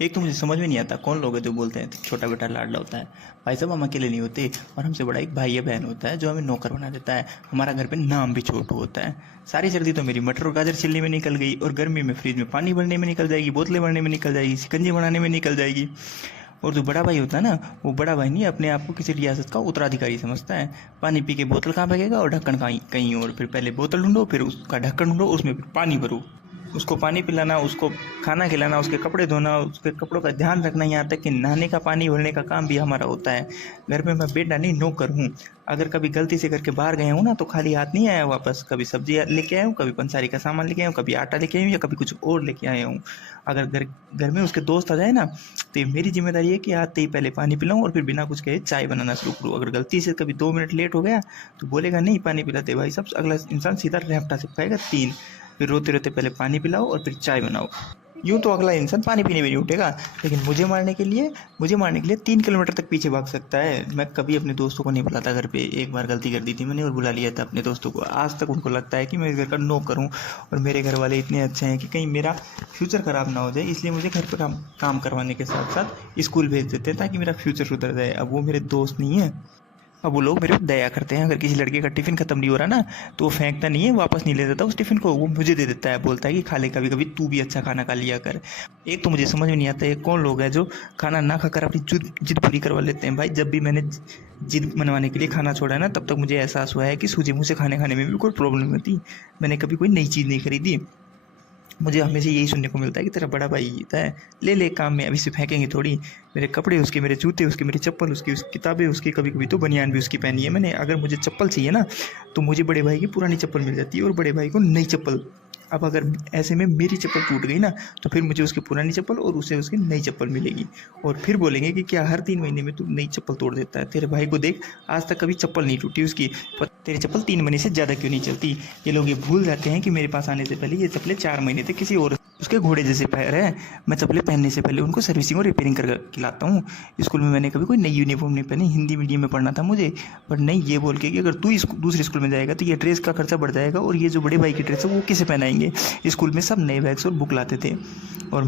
एक तो मुझे समझ में नहीं आता कौन लोग हैं जो बोलते हैं छोटा बेटा लाडला होता है। भाई साहब हम अकेले नहीं होते, और हमसे बड़ा एक भाई या बहन होता है जो हमें नौकर बना देता है। हमारा घर पे नाम भी छोटू होता है। सारी सर्दी तो मेरी मटर और गाजर छिलने में निकल गई, और गर्मी में फ्रिज में पानी भरने में निकल जाएगी, बोतलें भरने में निकल जाएगी, शिकंजी बनाने में निकल जाएगी। और जो बड़ा भाई होता है ना, वो बड़ा भाई नहीं अपने आप को किसी रियासत का उत्तराधिकारी समझता है। पानी पी के बोतल कहाँ फेंकेगा और ढक्कन कहीं कहीं और, फिर पहले बोतल ढूंढो, फिर उसका ढक्कन ढूंढो, उसमें फिर पानी भरो, उसको पानी पिलाना, उसको खाना खिलाना, उसके कपड़े धोना, उसके कपड़ों का ध्यान रखना, यहाँ तक कि नहाने का पानी भरने का काम भी हमारा होता है। घर में मैं बेटा नहीं नौकर हूँ। अगर कभी गलती से करके बाहर गया हूँ ना तो खाली हाथ नहीं आया वापस। कभी सब्जी लेके आया हूँ, कभी पंसारी का सामान लेके आया हूँ, कभी आटा लेके आया हूँ, या कभी कुछ और लेके आया हूँ। अगर घर घर में उसके दोस्त आ जाए ना, तो ये मेरी जिम्मेदारी है कि आते ही पहले पानी पिलाऊँ और फिर बिना कुछ कहे चाय बनाना शुरू करूँ। अगर गलती से कभी 2 मिनट लेट हो गया तो बोलेगा नहीं पानी पिलाते भाई साहब, अगला इंसान सीधा रेपटा से खाएगा 3। फिर रोते रोते पहले पानी पिलाओ और फिर चाय बनाओ। यूँ तो अगला इंसान पानी पीने भी नहीं उठेगा, लेकिन मुझे मारने के लिए 3 किलोमीटर तक पीछे भाग सकता है। मैं कभी अपने दोस्तों को नहीं बुलाता घर पे। एक बार गलती कर दी थी मैंने और बुला लिया था अपने दोस्तों को। आज तक उनको लगता है कि मैं इस घर का नौकर हूँ, और मेरे घर वाले इतने अच्छे हैं कि कहीं मेरा फ्यूचर ख़राब ना हो जाए, इसलिए मुझे घर पे काम करवाने के साथ साथ स्कूल भेज देते हैं ताकि मेरा फ्यूचर सुधर जाए। अब वो मेरे दोस्त नहीं है, अब वो लोग मेरे को दया करते हैं। अगर किसी लड़के का टिफ़िन ख़त्म नहीं हो रहा ना, तो वो फेंकता नहीं है, वापस नहीं ले देता उस टिफ़िन को, वो मुझे दे देता है। बोलता है कि खा ले, कभी कभी तू भी अच्छा खाना खा लिया कर। एक तो मुझे समझ में नहीं आता है कौन लोग हैं जो खाना ना खाकर अपनी जिद पूरी करवा लेते हैं। भाई जब भी मैंने जिद मनवाने के लिए खाना छोड़ा है ना, तब तक मुझे एहसास हुआ है कि सूझे मुँह से खाने में भी कोई प्रॉब्लम नहीं होती। मैंने कभी कोई नई चीज़ नहीं खरीदी। मुझे हमेशा यही सुनने को मिलता है कि तेरा बड़ा भाई होता है, ले ले काम में, अभी से फेंकेंगे थोड़ी। मेरे कपड़े उसके, मेरे जूते उसके, मेरी चप्पल उसकी, उसकी किताबें उसकी, कभी कभी तो बनियान भी उसकी पहनी है मैंने। अगर मुझे चप्पल चाहिए ना, तो मुझे बड़े भाई की पुरानी चप्पल मिल जाती है और बड़े भाई को नई चप्पल। अब अगर ऐसे में मेरी चप्पल टूट गई ना, तो फिर मुझे उसकी पुरानी चप्पल और उसे उसकी नई चप्पल मिलेगी। और फिर बोलेंगे कि क्या हर 3 महीने में तू नई चप्पल तोड़ देता है? तेरे भाई को देख, आज तक कभी चप्पल नहीं टूटी उसकी, पर तेरी चप्पल 3 महीने से ज़्यादा क्यों नहीं चलती? ये लोग ये भूल जाते हैं कि मेरे पास आने से पहले ये चप्पलें 4 महीने तक किसी और उसके घोड़े जैसे पैर है। मैं चप्पलें पहनने से पहले उनको सर्विसिंग और रिपेयरिंग कर खिलाता हूँ। स्कूल में मैंने कभी कोई नई यूनिफॉर्म नहीं पहनी, हिंदी मीडियम में पढ़ना था मुझे, पर नहीं ये बोल के कि अगर तू दूसरे स्कूल में जाएगा तो ये ड्रेस का खर्चा बढ़ जाएगा, और ये जो बड़े भाई की ड्रेस है वो किसे पहनाएंगे? स्कूल में सब नए बैग्स और बुक लाते थे, और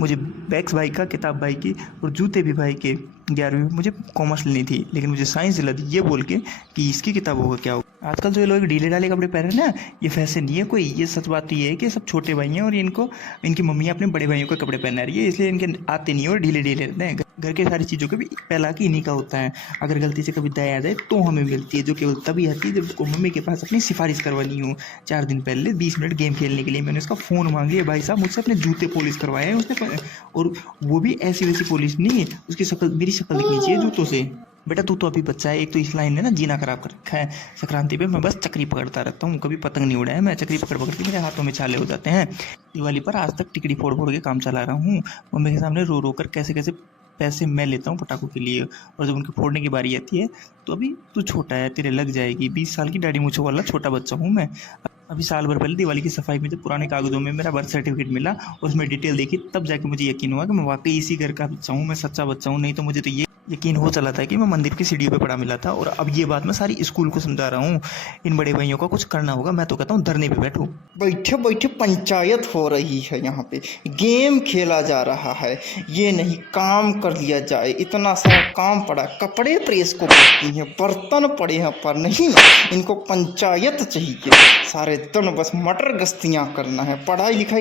मुझे बैग्स भाई का, किताब भाई की, और जूते भी भाई के। 11वीं में मुझे कॉमर्स लेनी थी, लेकिन मुझे साइंस दिला दी ये बोल के कि इसकी किताब होगा क्या होगा। आजकल जो ये लोग ढीले ढाले कपड़े पहन रहे हैं ना, ये फैशन नहीं है कोई। ये सच बात तो ये है कि सब छोटे भाई हैं, और इनकी मम्मियाँ अपने बड़े भाइयों के कपड़े पहना रही है, इसलिए इनके आते नहीं है और ढीले ढीले रहते हैं। घर के सारी चीज़ों का भी पहला की इन्हीं का होता है। अगर गलती से कभी दया आ जाए तो हमें मिलती है, जो केवल तभी आती है जब उसको मम्मी के पास अपनी सिफारिश करवानी हो। 4 दिन पहले 20 मिनट गेम खेलने के लिए मैंने उसका फ़ोन मांग लिया। भाई साहब मुझसे अपने जूते पॉलिश करवाए हैं उसने, और वो भी ऐसी वैसी पॉलिश नहीं, उसकी शक्ल, मेरी शक्ल दिखनी चाहिए जूतों से। बेटा तू तो अभी बच्चा है, एक तो इस लाइन ने ना जीना खराब कर रखा है। संक्रांति पे मैं बस चक्री पकड़ता रहता हूँ, कभी पतंग नहीं उड़ाया मैं। चक्री पकड़ पकड़ के मेरे हाथों में छाले हो जाते हैं। दिवाली पर आज तक टिकड़ी फोड़ फोड़ के काम चला रहा हूँ। मम्मी के सामने रो रो कर कैसे कैसे पैसे मैं लेता हूँ पटाखों के लिए, और जब उनके फोड़ने की बारी आती है तो अभी तू छोटा है, तेरे लग जाएगी। 20 साल की दाढ़ी मूंछों वाला छोटा बच्चा हूँ मैं। अभी साल भर पहले दिवाली की सफाई में जब पुराने कागजों में मेरा बर्थ सर्टिफिकेट मिला और उसमें डिटेल देखी, तब जाके मुझे यकीन हुआ कि मैं वाकई इसी घर का बच्चा हूँ, मैं सच्चा बच्चा हूँ। नहीं तो मुझे तो ये यकीन हो चला था कि मैं मंदिर की सीढ़ियों पे पड़ा मिला था। और अब ये बात मैं सारी स्कूल को समझा रहा हूँ। इन बड़े भाइयों का कुछ करना होगा, मैं तो कहता हूँ धरने पे बैठो। बैठे बैठे पंचायत हो रही है, यहाँ पे गेम खेला जा रहा है। ये नहीं काम कर लिया जाए, इतना सारा काम पड़ा, कपड़े प्रेस को बाकी हैं, बर्तन पड़े हैं, पर नहीं, इनको पंचायत चाहिए। सारे दिन बस मटर गश्तियाँ करना है, पढ़ाई लिखाई